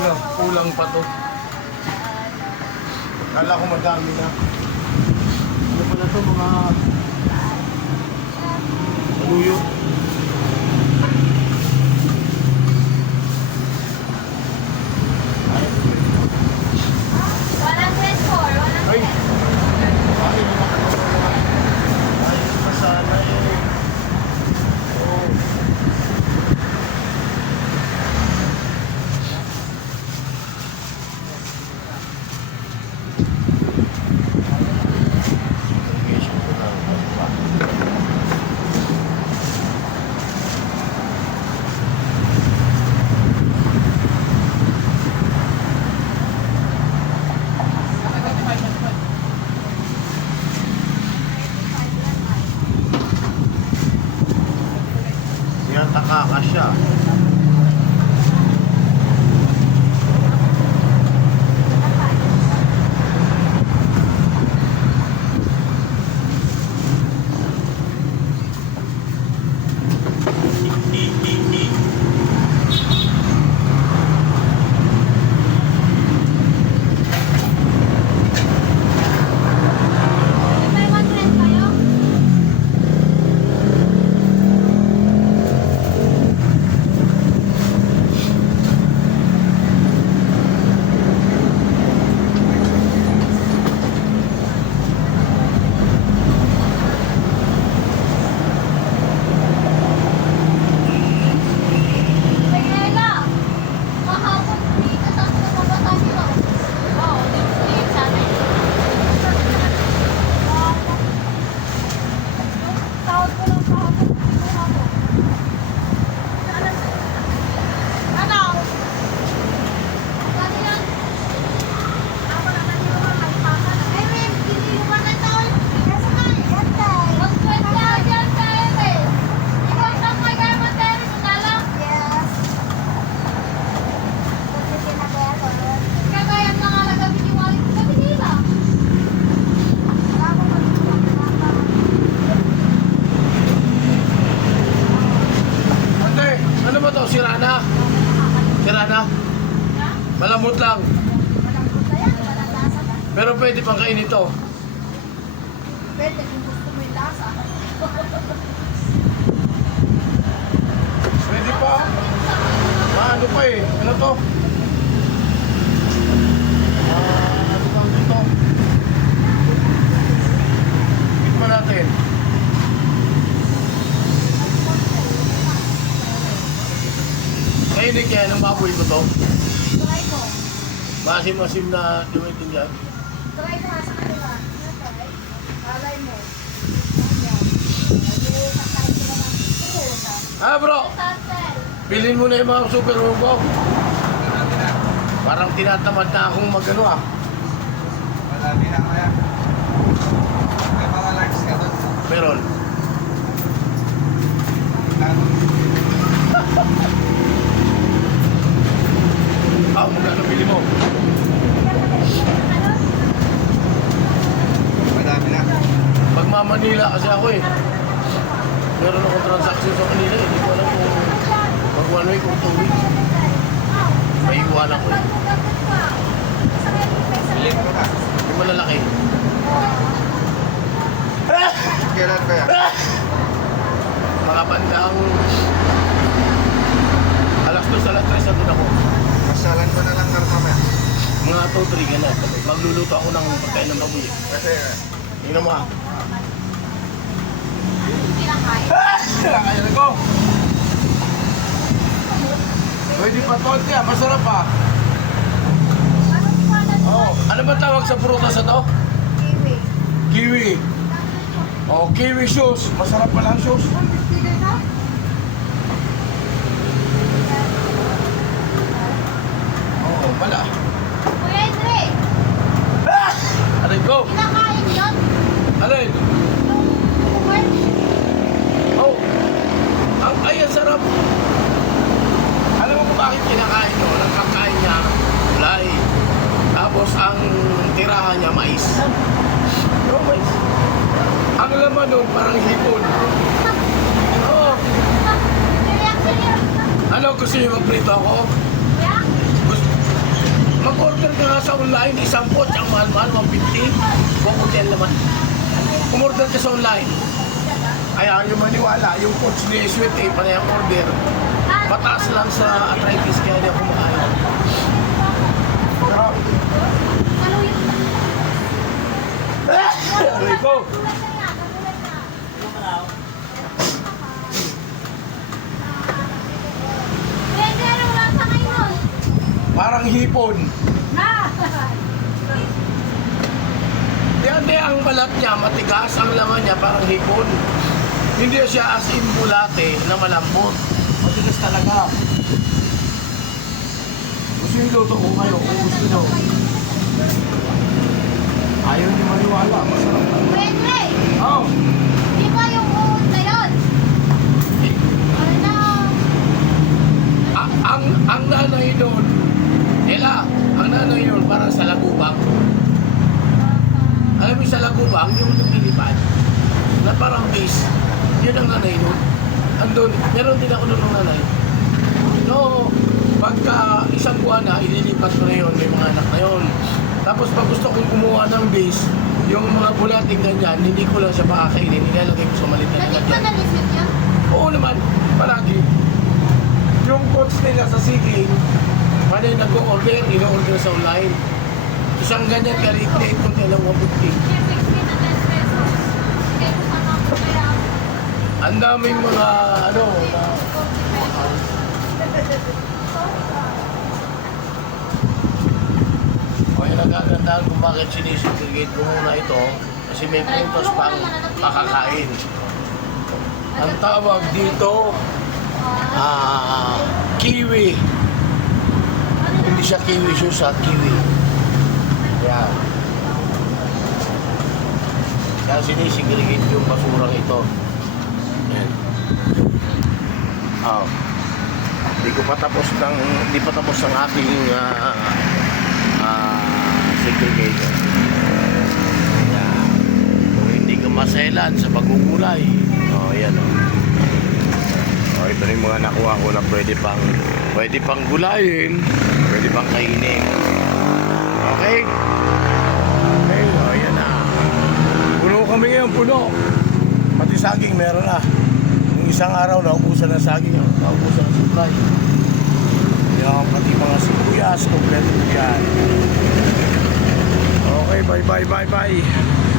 Kulang pa to. Kala ko madami na. Ano pala to, mga luyo. Walang dress for, walang Ay! dress. Ay, ayos pa sana eh. Oh. Location ko na. Yan, takaka siya. May one dress kayo? Pagkela, kahapon dito sa kapabata nila. Oo, dito sa amin. Tawag ko lang kahapon dito ako. Ano? Pati yan. Ako na kanina mga kalipakan. Ay, Rim, giniluman na ito. Kasi nga, yan tayo. Mag-kwenta dyan tayo eh. Ikaw na may kaya materi mo na lang. Yes. Kagayat na nga lang gabi ni Wally ko gabi nila. Ate, ano ba to? Sira na? Sira na? Malamot lang. Pero pwede pang kainin to. Pwede kung gusto mo yung lasa. Pwede pa. Ano pa eh? Ano to? Ano tawag dito? Tikman natin. Kainin kaya ng baboy ko to. Try mo. Masim-masim na dumitin dyan. Try mo nga sa kanila. Alay mo. Ayan. Ay, sakay sila ng pupunta. Ah bro, Tatel. bilhin mo na yung mga super mo. Parang tinatamad na akong magano ah. Malami na kaya. May mga large ka doon. Meron. Ah, magkano bili mo? Madami na. Magmamanila kasi ako eh. Meron akong transaction sa Manila eh. Hindi ko alam kung mag one week or 2 weeks. May iwanan ko eh. Bilhin ko na. Yung malalaki. Kailan kaya? Mga bandang alas 2, alas 3 doon ako. Pasyalan ko na lang mamaya. Mga 2-3 ganun. Magluluto ako ng pagkain ng baboy. Kasi Tingnan mo ah. Pinakain. Kaya ko. Pwede pa tonti ah, masarap ah. Anong pangalan mo? Oh, ano ba tawag sa prutas na to? Kiwi. Kiwi. Oh, kiwi shoes. Masarap pala ang shoes. Sino na? Oo, mala. Kuya Andre, Aray ko. kinakain yun? Aray. Yung kuwan? Oh. Ay, ang sarap. Alam mo kung bakit kinakain nyo? Ang kakain niya, lai. Tapos ang tirahan niya, mais. Oh, mais. Ang laman nun, parang hipon. Oo. Reaction yun. Ano, gusto niyo magprito ako? Yeah? Mag-order ka nga sa online, isang poch, ang mahal-mahal, 150. Bukod yan naman. Umorder ka sa online. Kaya yung maniwala, yung poch ni Sweet eh, panay ang order. Mataas lang sa arthritis, kaya di ako kumakain. Pero, Rico, Pwede, anong lasa ngayon? parang hipon. Hindi, ang balat niya, matigas, ang laman niya, parang hipon. Hindi siya as in bulate na malambot. Matigas talaga. Gusto yung luto ko kayo, kung gusto nyo. Ayaw niyo maniwala, masarap lang. Pwede! Oh, Di ba yung uod na yun? Ano? ang nanay doon, ang nanay doon parang sa lagubang. Alam mo sa lagubang, yung lumilipad, na parang base, yun ang nanay doon. Andun, meron din ako doon ng nanay. No, pagka isang buwan na, ililipat ko na yun, may mga anak na yun. Tapos pag gusto kong kumuha ng base, yung mga bulating ganyan, hindi ko lang siya pakakainin, nilalagay ko sa malit na Naging lalagyan. panalisip yun? Oo naman, palagi. Yung coach nila sa Sigling, paano yung nag-order, ino-order sa online. Isang ganyan ka-rate kung kailang 150. Siyempre, 60 na 10 pesos. Kaya kung ano ako kaya Ang daming mga, ano, na... O yung nagagandahan kung bakit sinisegregate ko muna ito, kasi may prutas pang makakain. Ang tawag dito, kiwi. Hindi siya kiwi siya, kiwi. Yan. Kaya sinisegregate yung basurang ito. Yan. Oh. Hindi pa tapos ang aking segregation. Yan. Kung hindi ka maselan sa pagugulay. Oh, yan oh. Oh, ito na yung mga nakuha ko na pwede pang gulayin, pwede pang kainin. Okay? Okay, oh, yan na. Puno kami ngayon, puno. Pati saging meron na. Yung isang araw, naubusan ng saging, naubusan ng supply. Yan, pati mga sibuyas, kompleto yan. Okay, bye.